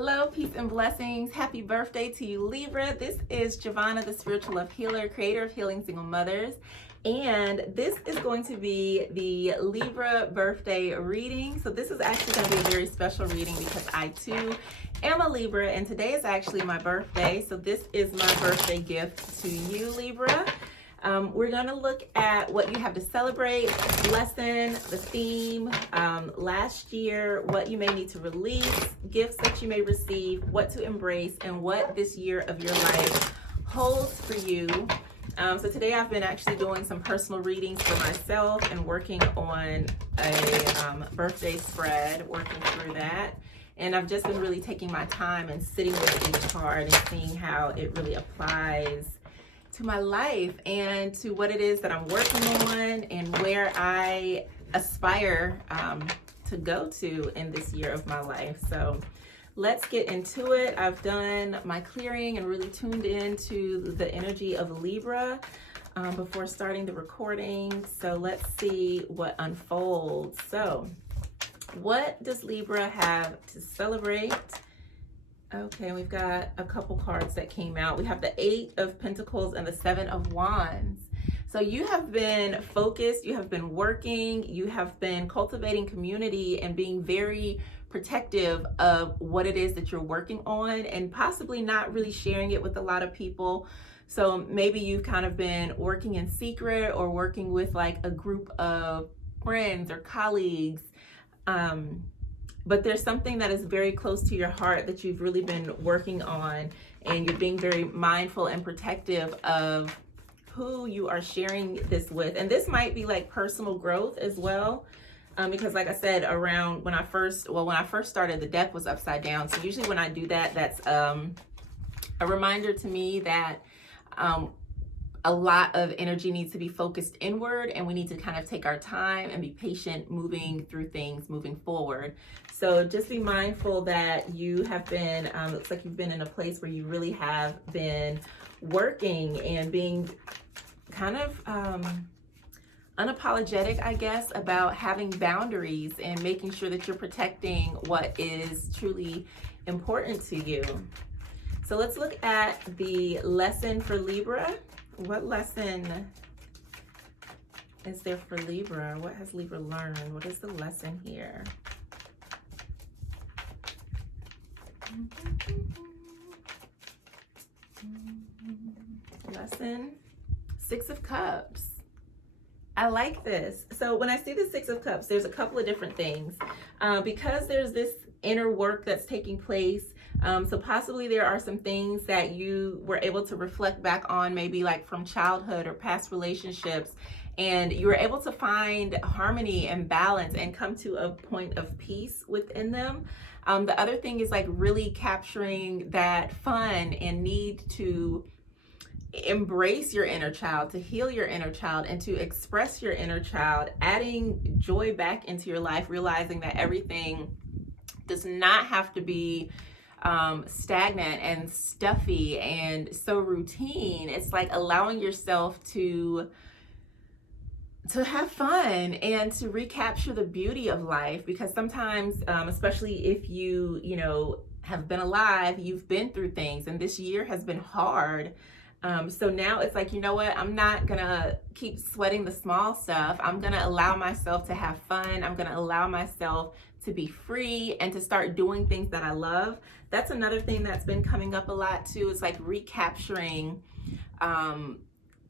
Hello, peace and blessings. Happy birthday to you, Libra. This is Jovhannah, the spiritual love healer, creator of Healing Single Mothers. And this is going to be the Libra birthday reading. So this is actually going to be a very special reading because I too am a Libra and today is actually my birthday. So this is my birthday gift to you, Libra. We're going to look at what you have to celebrate, lesson, the theme, last year, what you may need to release, gifts that you may receive, what to embrace, and what this year of your life holds for you. So today I've been actually doing some personal readings for myself and working on a birthday spread, working through that. And I've just been really taking my time and sitting with each card and seeing how it really applies to my life and to what it is that I'm working on and where I aspire to go to in this year of my life. So let's get into it. I've done my clearing and really tuned into the energy of Libra before starting the recording. So let's see what unfolds. So what does Libra have to celebrate? Okay, we've got a couple cards that came out. We have the 8 of Pentacles and the 7 of Wands. So you have been focused, you have been working, you have been cultivating community and being very protective of what it is that you're working on and possibly not really sharing it with a lot of people. So maybe you've kind of been working in secret or working with like a group of friends or colleagues. But there's something that is very close to your heart that you've really been working on, and you're being very mindful and protective of who you are sharing this with. And this might be like personal growth as well, because like I said, around when I first started, the deck was upside down. So usually when I do that, that's a reminder to me that a lot of energy needs to be focused inward, and we need to kind of take our time and be patient moving through things, moving forward. So just be mindful that you have been, looks like you've been in a place where you really have been working and being kind of unapologetic, I guess, about having boundaries and making sure that you're protecting what is truly important to you. So let's look at the lesson for Libra. What lesson is there for Libra? What has Libra learned? What is the lesson here? Lesson, 6 of Cups. I like this. So when I see the 6 of Cups, there's a couple of different things. Because there's this inner work that's taking place, so possibly there are some things that you were able to reflect back on, maybe like from childhood or past relationships, and you were able to find harmony and balance and come to a point of peace within them. The other thing is like really capturing that fun and need to embrace your inner child, to heal your inner child, and to express your inner child, adding joy back into your life, realizing that everything does not have to be stagnant and stuffy and so routine. It's like allowing yourself to have fun and to recapture the beauty of life, because sometimes, especially if you have been alive, you've been through things, and this year has been hard. So now it's like, you know what, I'm not gonna keep sweating the small stuff. I'm gonna allow myself to have fun. I'm gonna allow myself to be free and to start doing things that I love. That's another thing that's been coming up a lot too. It's like recapturing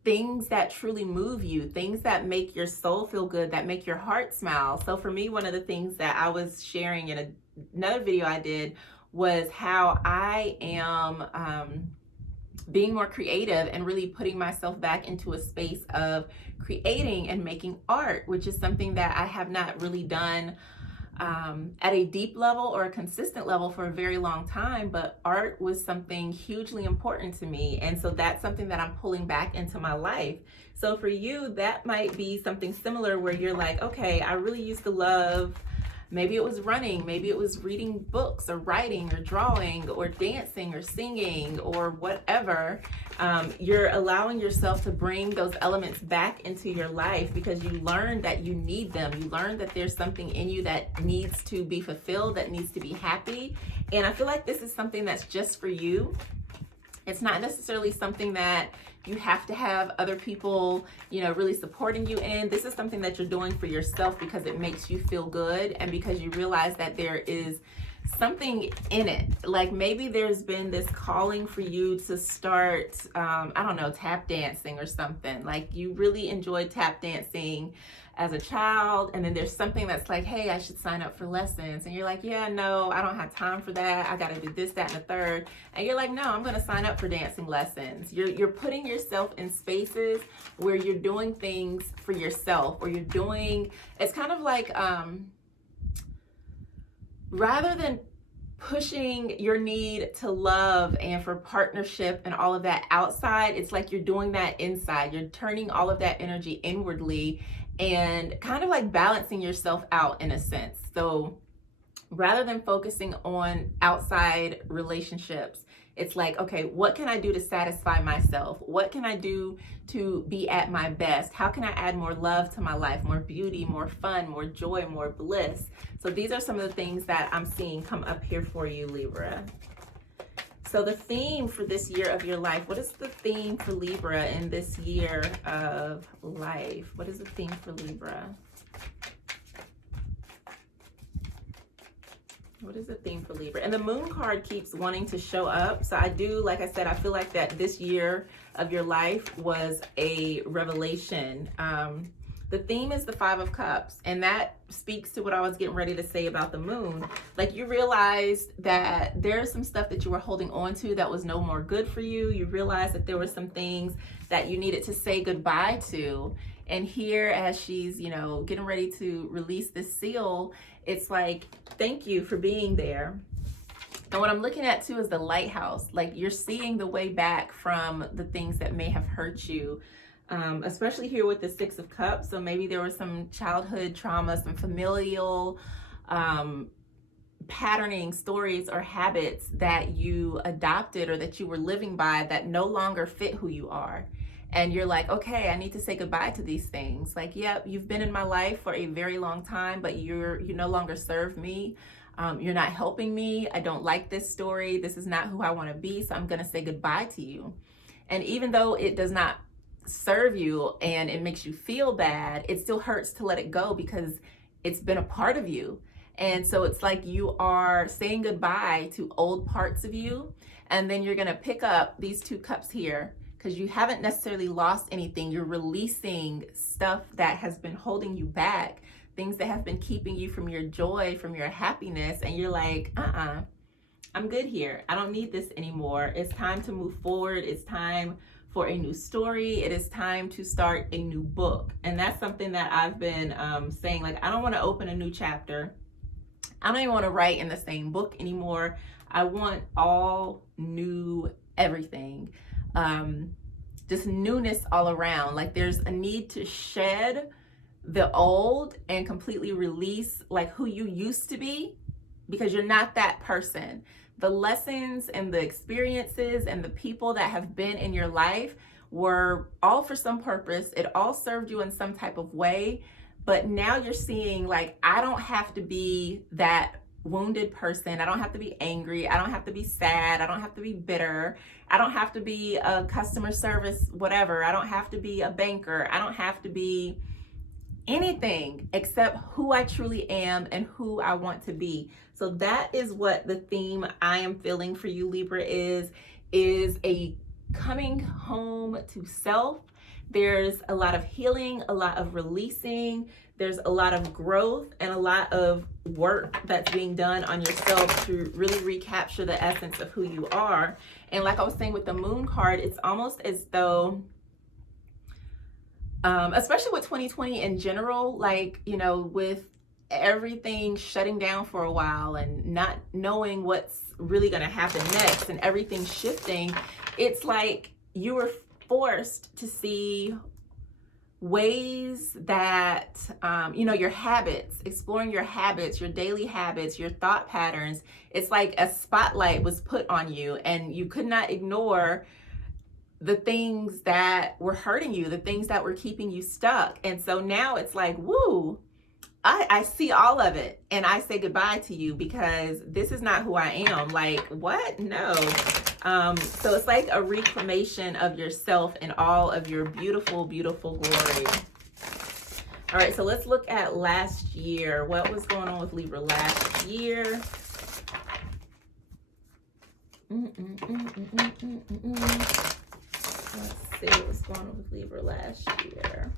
things that truly move you, things that make your soul feel good, that make your heart smile. So for me, one of the things that I was sharing in another video I did was how I am being more creative and really putting myself back into a space of creating and making art, which is something that I have not really done at a deep level or a consistent level for a very long time, but art was something hugely important to me. And so that's something that I'm pulling back into my life. So for you, that might be something similar where you're like, okay, I really used to love Maybe it was running, maybe it was reading books or writing or drawing or dancing or singing or whatever. You're allowing yourself to bring those elements back into your life because you learned that you need them. You learned that there's something in you that needs to be fulfilled, that needs to be happy. And I feel like this is something that's just for you. It's not necessarily something that you have to have other people, really supporting you in. This is something that you're doing for yourself because it makes you feel good and because you realize that there is something in it. Like maybe there's been this calling for you to start, tap dancing or something. Like you really enjoyed tap dancing as a child, and then there's something that's like, hey, I should sign up for lessons, and you're like, yeah, no, I don't have time for that, I gotta do this, that, and the third, and you're like, no, I'm gonna sign up for dancing lessons. You're putting yourself in spaces where you're doing things for yourself, or it's kind of like, rather than pushing your need to love and for partnership and all of that outside, it's like you're doing that inside. You're turning all of that energy inwardly and kind of like balancing yourself out in a sense. So rather than focusing on outside relationships, it's like, okay, what can I do to satisfy myself? What can I do to be at my best? How can I add more love to my life, more beauty, more fun, more joy, more bliss? So these are some of the things that I'm seeing come up here for you, Libra. So the theme for this year of your life, what is the theme for Libra in this year of life? What is the theme for Libra? What is the theme for Libra? And the moon card keeps wanting to show up. So I do, like I said, I feel like that this year of your life was a revelation. The theme is the 5 of Cups, and that speaks to what I was getting ready to say about the moon. Like you realized that there's some stuff that you were holding on to that was no more good for you. You realized that there were some things that you needed to say goodbye to. And here, as she's, getting ready to release this seal, it's like, thank you for being there. And what I'm looking at too is the lighthouse. Like you're seeing the way back from the things that may have hurt you. Especially here with the 6 of Cups. So maybe there was some childhood trauma, some familial patterning stories or habits that you adopted or that you were living by that no longer fit who you are. And you're like, okay, I need to say goodbye to these things. Like, yep, you've been in my life for a very long time, but you no longer serve me. You're not helping me. I don't like this story. This is not who I want to be. So I'm going to say goodbye to you. And even though it does not serve you and it makes you feel bad, it still hurts to let it go because it's been a part of you. And so it's like you are saying goodbye to old parts of you, and then you're going to pick up these 2 cups here because you haven't necessarily lost anything. You're releasing stuff that has been holding you back, things that have been keeping you from your joy, from your happiness, and you're like, I'm good here. I don't need this anymore. It's time to move forward. It's time for a new story. It is time to start a new book. And that's something that I've been saying, like, I don't want to open a new chapter. I don't even want to write in the same book anymore. I want all new everything. Just newness all around. Like there's a need to shed the old and completely release like who you used to be, because you're not that person. The lessons and the experiences and the people that have been in your life were all for some purpose. It all served you in some type of way. But now you're seeing, like, I don't have to be that wounded person. I don't have to be angry. I don't have to be sad. I don't have to be bitter. I don't have to be a customer service, whatever. I don't have to be a banker. I don't have to be anything except who I truly am and who I want to be. So that is what the theme I am feeling for you, Libra, is a coming home to self. There's a lot of healing, a lot of releasing, there's a lot of growth and a lot of work that's being done on yourself to really recapture the essence of who you are. And like I was saying with the moon card, it's almost as though especially with 2020 in general, like, with everything shutting down for a while and not knowing what's really going to happen next and everything shifting, it's like you were forced to see ways that, your habits, exploring your habits, your daily habits, your thought patterns. It's like a spotlight was put on you and you could not ignore the things that were hurting you, the things that were keeping you stuck. And so now it's like, woo, I see all of it and I say goodbye to you because this is not who I am. Like, what? No. So it's like a reclamation of yourself in all of your beautiful, beautiful glory. All right, so let's look at last year. What was going on with Libra last year? Let's see what was going on with Libra last year.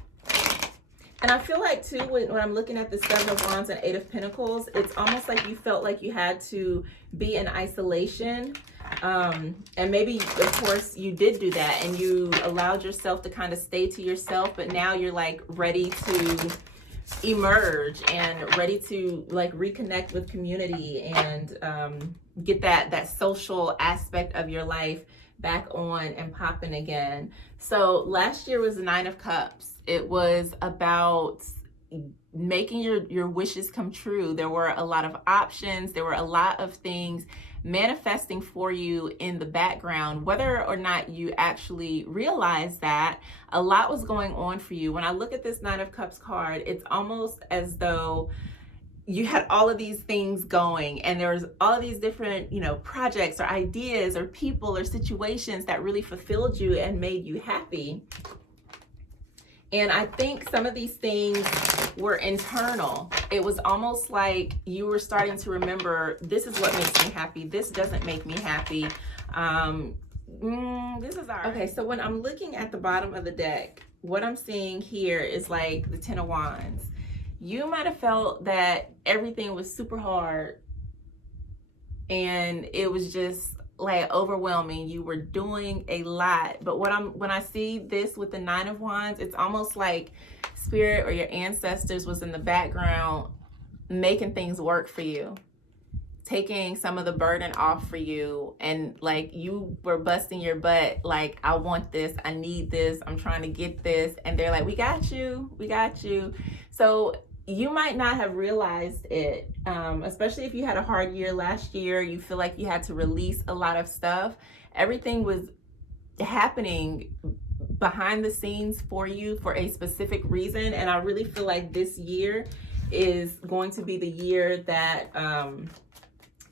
And I feel like too, when I'm looking at the Seven of Wands and Eight of Pentacles, it's almost like you felt like you had to be in isolation. And maybe, of course, you did do that and you allowed yourself to kind of stay to yourself, but now you're like ready to emerge and ready to like reconnect with community and get that social aspect of your life back on and popping again. So last year was the Nine of Cups. It was about making your wishes come true. There were a lot of options. There were a lot of things manifesting for you in the background, whether or not you actually realize that. A lot was going on for you. When I look at this Nine of Cups card, it's almost as though you had all of these things going and there's all of these different, projects or ideas or people or situations that really fulfilled you and made you happy. And I think some of these things were internal. It was almost like you were starting to remember, this is what makes me happy. This doesn't make me happy. This is all right. Okay, so when I'm looking at the bottom of the deck, what I'm seeing here is like the Ten of Wands. You might have felt that everything was super hard and it was just like overwhelming. You were doing a lot. But when I see this with the Nine of Wands, it's almost like spirit or your ancestors was in the background making things work for you, taking some of the burden off for you, and like you were busting your butt like, I want this, I need this, I'm trying to get this, and they're like, we got you. So you might not have realized it, especially if you had a hard year last year. You feel like you had to release a lot of stuff. Everything was happening behind the scenes for you for a specific reason. And I really feel like this year is going to be the year that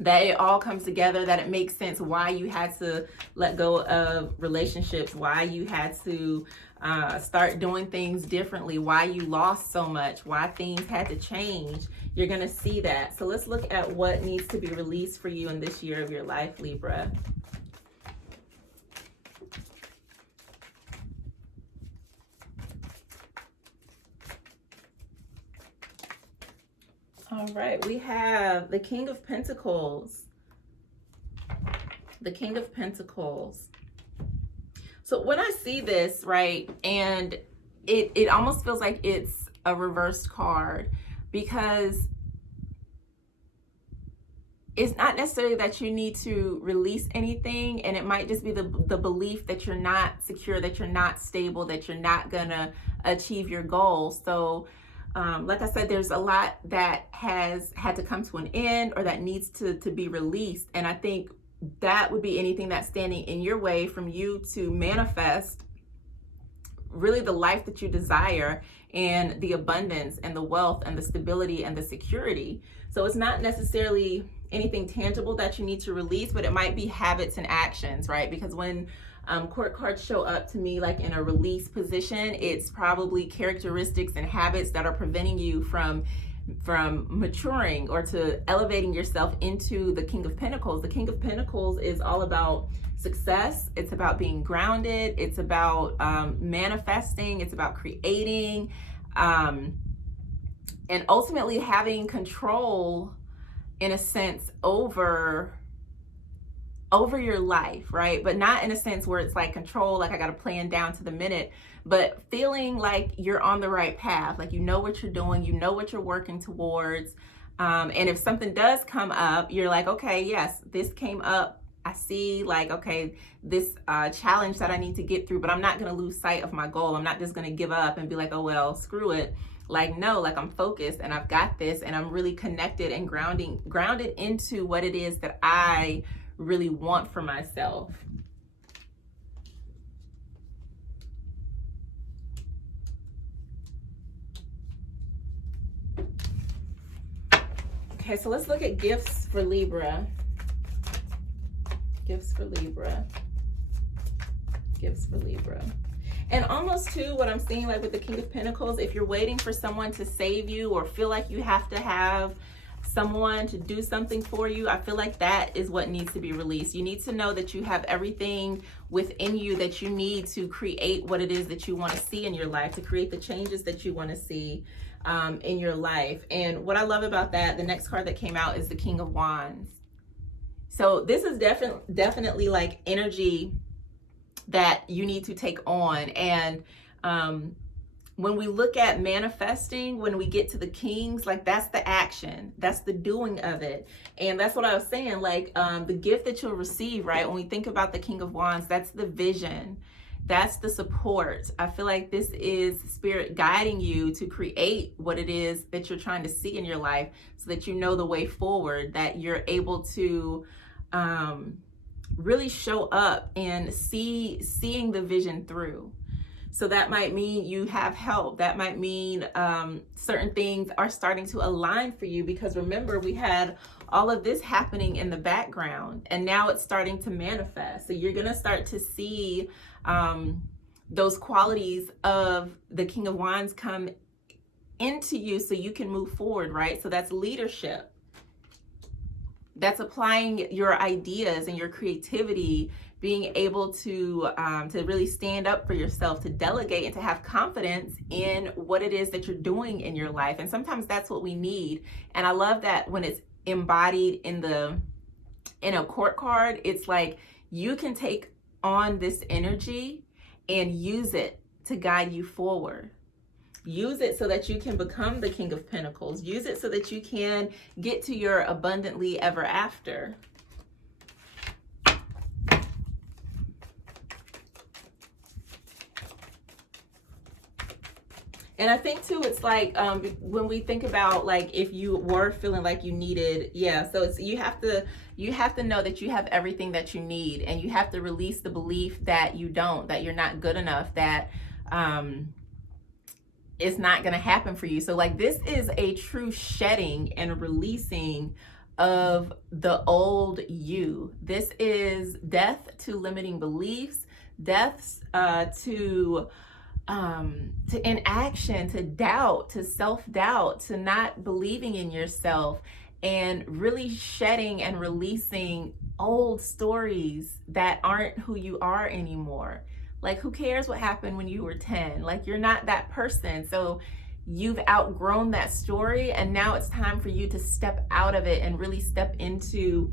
that it all comes together, that it makes sense why you had to let go of relationships, why you had to start doing things differently, why you lost so much, why things had to change. You're going to see that. So let's look at what needs to be released for you in this year of your life, Libra. All right, we have the King of Pentacles. The King of Pentacles. So when I see this, right, and it almost feels like it's a reversed card, because it's not necessarily that you need to release anything, and it might just be the belief that you're not secure, that you're not stable, that you're not gonna achieve your goals. So like I said, there's a lot that has had to come to an end or that needs to be released. And I think that would be anything that's standing in your way from you to manifest really the life that you desire, and the abundance and the wealth and the stability and the security. So it's not necessarily anything tangible that you need to release, but it might be habits and actions, right? Because when court cards show up to me like in a release position, it's probably characteristics and habits that are preventing you from maturing or to elevating yourself into the King of Pentacles. The King of Pentacles is all about success. It's about being grounded. It's about manifesting. It's about creating, and ultimately having control, in a sense, over your life, right? But not in a sense where it's like control, like I got a plan down to the minute, but feeling like you're on the right path, like you know what you're doing, you know what you're working towards. And if something does come up, you're like, okay, yes, this came up. I see like, okay, this challenge that I need to get through, but I'm not going to lose sight of my goal. I'm not just going to give up and be like, oh, well, screw it. Like, no, like I'm focused and I've got this, and I'm really connected and grounded into what it is that I really want for myself. Okay, so let's look at gifts for Libra. Gifts for Libra. Gifts for Libra. And almost too, what I'm seeing like with the King of Pentacles, if you're waiting for someone to save you or feel like you have to have someone to do something for you, I feel like that is what needs to be released. You need to know that you have everything within you that you need to create what it is that you want to see in your life, to create the changes that you want to see in your life. And what I love about that, the next card that came out is the King of Wands. So this is definitely like energy that you need to take on. And when we look at manifesting, when we get to the kings, like that's the action, that's the doing of it. And that's what I was saying, like the gift that you'll receive, right? When we think about the King of Wands, that's the vision, that's the support. I feel like this is spirit guiding you to create what it is that you're trying to see in your life, so that you know the way forward, that you're able to really show up and seeing the vision through. So that might mean you have help. That might mean certain things are starting to align for you, because remember, we had all of this happening in the background and now it's starting to manifest. So you're going to start to see those qualities of the King of Wands come into you so you can move forward, right? So that's leadership. That's applying your ideas and your creativity, being able to really stand up for yourself, to delegate and to have confidence in what it is that you're doing in your life. And sometimes that's what we need. And I love that when it's embodied in a court card, it's like you can take on this energy and use it to guide you forward. Use it so that you can become the King of Pentacles. Use it so that you can get to your abundantly ever after. And I think too, it's like when we think about like if you were feeling like you needed, so it's you have to know that you have everything that you need, and you have to release the belief that you don't, that you're not good enough, that it's not going to happen for you. So like this is a true shedding and releasing of the old you. This is death to limiting beliefs, death to inaction, to doubt, to self-doubt, to not believing in yourself, and really shedding and releasing old stories that aren't who you are anymore. Like, who cares what happened when you were 10? Like, you're not that person. So you've outgrown that story, and now it's time for you to step out of it and really step into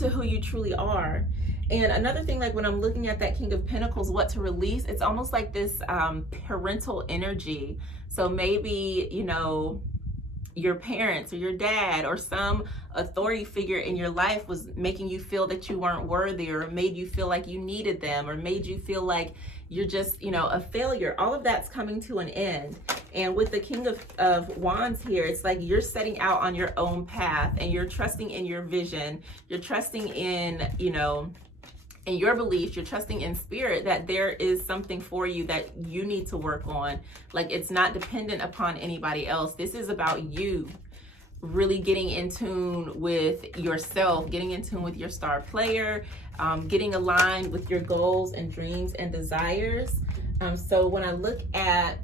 who you truly are. And another thing, like when I'm looking at that King of Pentacles, what to release, it's almost like this parental energy. So maybe, you know, your parents or your dad or some authority figure in your life was making you feel that you weren't worthy, or made you feel like you needed them, or made you feel like you're just, you know, a failure. All of that's coming to an end. And with the King of Wands here, it's like you're setting out on your own path, and you're trusting in your vision. You're trusting in, you know, in your beliefs. You're trusting in spirit that there is something for you that you need to work on. Like, it's not dependent upon anybody else. This is about you really getting in tune with yourself, getting in tune with your star player, getting aligned with your goals and dreams and desires. So when I look at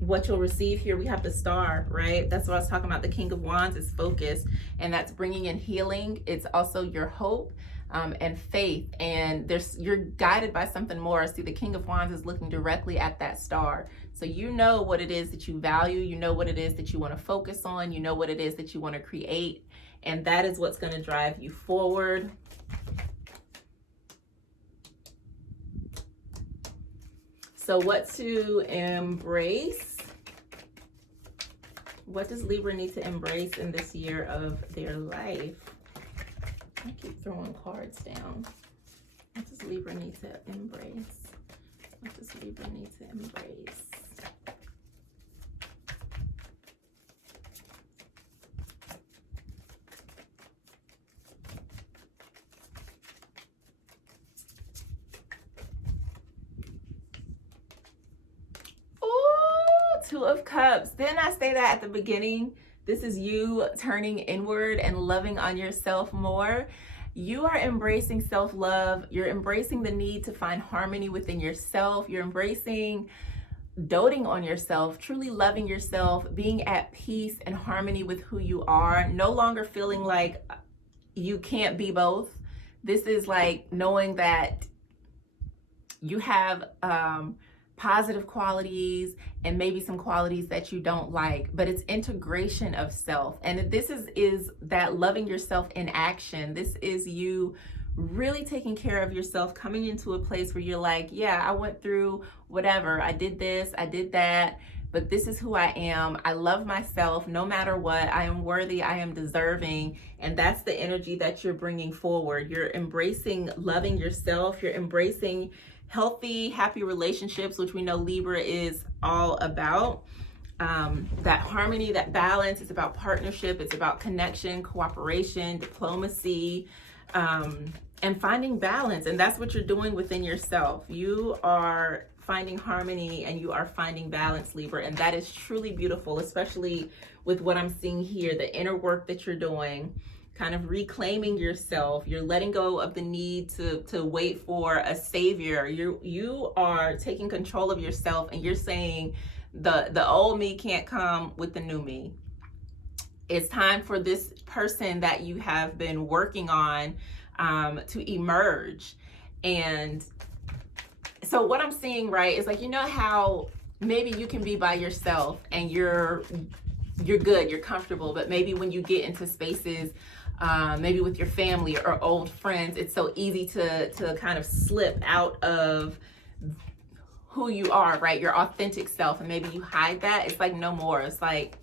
what you'll receive here, we have the star, right? That's what I was talking about. The King of Wands is focus, and that's bringing in healing. It's also your hope and faith, and you're guided by something more. See, the King of Wands is looking directly at that star. So you know what it is that you value, you know what it is that you want to focus on, you know what it is that you want to create, and that is what's going to drive you forward. So what to embrace? What does Libra need to embrace in this year of their life? I keep throwing cards down. What does Libra need to embrace? What does Libra need to embrace? Two of Cups. Didn't I say that at the beginning? This is you turning inward and loving on yourself more. You are embracing self-love. You're embracing the need to find harmony within yourself. You're embracing doting on yourself, truly loving yourself, being at peace and harmony with who you are, no longer feeling like you can't be both. This is like knowing that you have positive qualities and maybe some qualities that you don't like, but it's integration of self. And this is that loving yourself in action. This is you really taking care of yourself, coming into a place where you're like, yeah, I went through whatever, I did this, I did that, but this is who I am. I love myself no matter what. I am worthy, I am deserving. And that's the energy that you're bringing forward. You're embracing loving yourself. You're embracing healthy, happy relationships, which we know Libra is all about. That harmony, that balance. It's about partnership. It's about connection, cooperation, diplomacy, and finding balance. And that's what you're doing within yourself. You are finding harmony and you are finding balance, Libra. And that is truly beautiful, especially with what I'm seeing here, the inner work that you're doing, kind of reclaiming yourself. You're letting go of the need to wait for a savior. You are taking control of yourself, and you're saying the old me can't come with the new me. It's time for this person that you have been working on to emerge. And so what I'm seeing, right, is like, you know how maybe you can be by yourself and you're good, you're comfortable, but maybe when you get into spaces, maybe with your family or old friends, it's so easy to kind of slip out of who you are, right? Your authentic self, and maybe you hide that. It's like no more. It's like,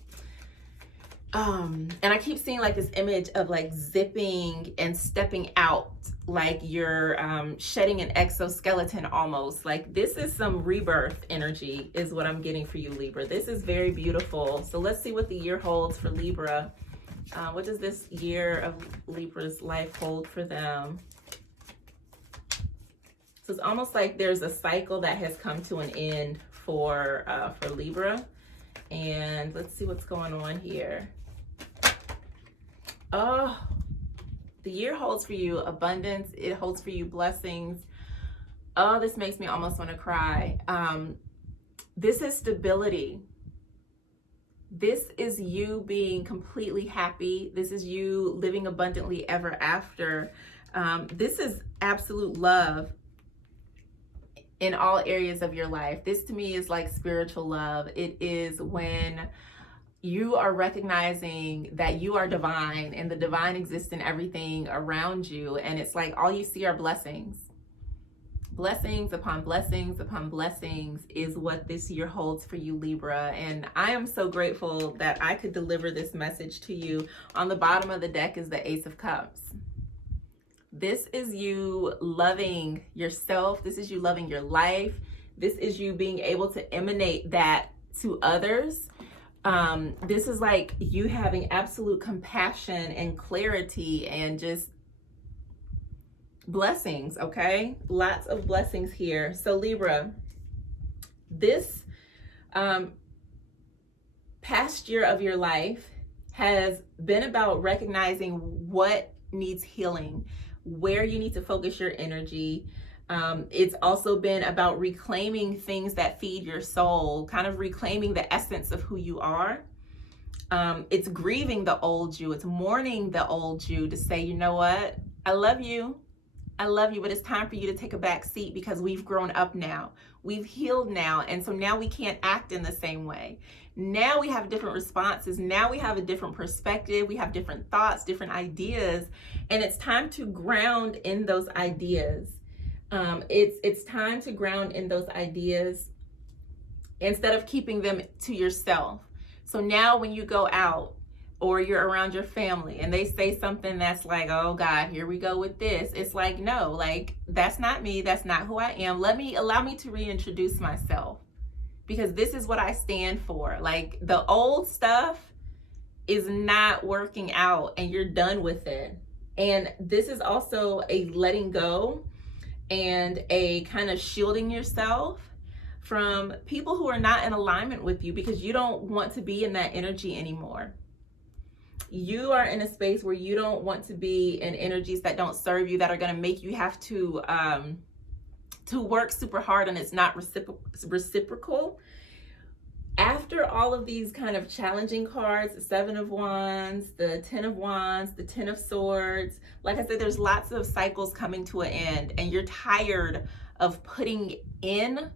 and I keep seeing like this image of like zipping and stepping out, like you're shedding an exoskeleton almost. Like this is some rebirth energy is what I'm getting for you, Libra. This is very beautiful. So let's see what the year holds for Libra. What does this year of Libra's life hold for them? So it's almost like there's a cycle that has come to an end for Libra. And let's see what's going on here. Oh, the year holds for you abundance. It holds for you blessings. Oh, this makes me almost want to cry. This is stability. This is you being completely happy. This is you living abundantly ever after. This is absolute love in all areas of your life. This to me is like spiritual love. It is when you are recognizing that you are divine and the divine exists in everything around you. And it's like all you see are blessings. Blessings upon blessings upon blessings is what this year holds for you, Libra. And I am so grateful that I could deliver this message to you. On the bottom of the deck is the Ace of Cups. This is you loving yourself. This is you loving your life. This is you being able to emanate that to others. This is like you having absolute compassion and clarity and just blessings, okay? Lots of blessings here. So Libra, this past year of your life has been about recognizing what needs healing, where you need to focus your energy. It's also been about reclaiming things that feed your soul, kind of reclaiming the essence of who you are. It's grieving the old you. It's mourning the old you to say, you know what? I love you, but it's time for you to take a back seat because we've grown up now. We've healed now. And so now we can't act in the same way. Now we have different responses. Now we have a different perspective. We have different thoughts, different ideas. And it's time to ground in those ideas. It's time to ground in those ideas instead of keeping them to yourself. So now when you go out or you're around your family and they say something that's like, oh God, here we go with this. It's like, no, like, that's not me. That's not who I am. Allow me to reintroduce myself, because this is what I stand for. Like, the old stuff is not working out and you're done with it. And this is also a letting go and a kind of shielding yourself from people who are not in alignment with you, because you don't want to be in that energy anymore. You are in a space where you don't want to be in energies that don't serve you, that are going to make you have to work super hard, and it's not reciprocal. After all of these kind of challenging cards, the 7 of Wands, the 10 of Wands, the 10 of Swords, like I said, there's lots of cycles coming to an end, and you're tired of putting in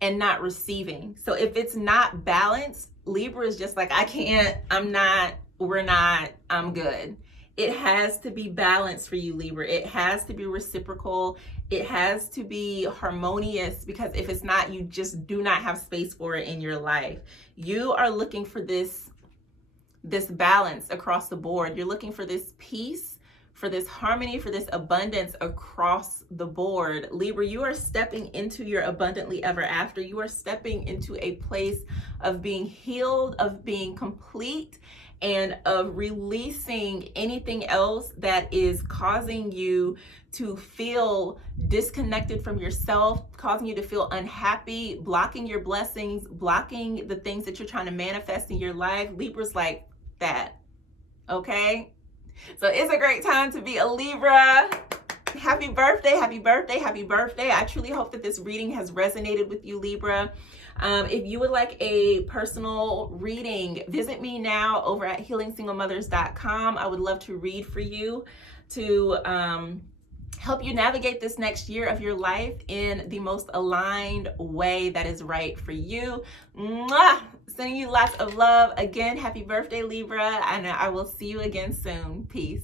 and not receiving. So if it's not balanced, Libra is just like, I can't, I'm not, we're not, I'm good. It has to be balanced for you, Libra. It has to be reciprocal. It has to be harmonious, because if it's not, you just do not have space for it in your life. You are looking for this balance across the board. You're looking for this peace, for this harmony, for this abundance across the board. Libra, you are stepping into your abundantly ever after. You are stepping into a place of being healed, of being complete, and of releasing anything else that is causing you to feel disconnected from yourself, causing you to feel unhappy, blocking your blessings, blocking the things that you're trying to manifest in your life. Libra's like that, okay? So it's a great time to be a Libra. Happy birthday, happy birthday, happy birthday. I truly hope that this reading has resonated with you, Libra. If you would like a personal reading, visit me now over at healingsinglemothers.com. I would love to read for you, to help you navigate this next year of your life in the most aligned way that is right for you. Mwah! Sending you lots of love. Again, happy birthday, Libra, and I will see you again soon. Peace.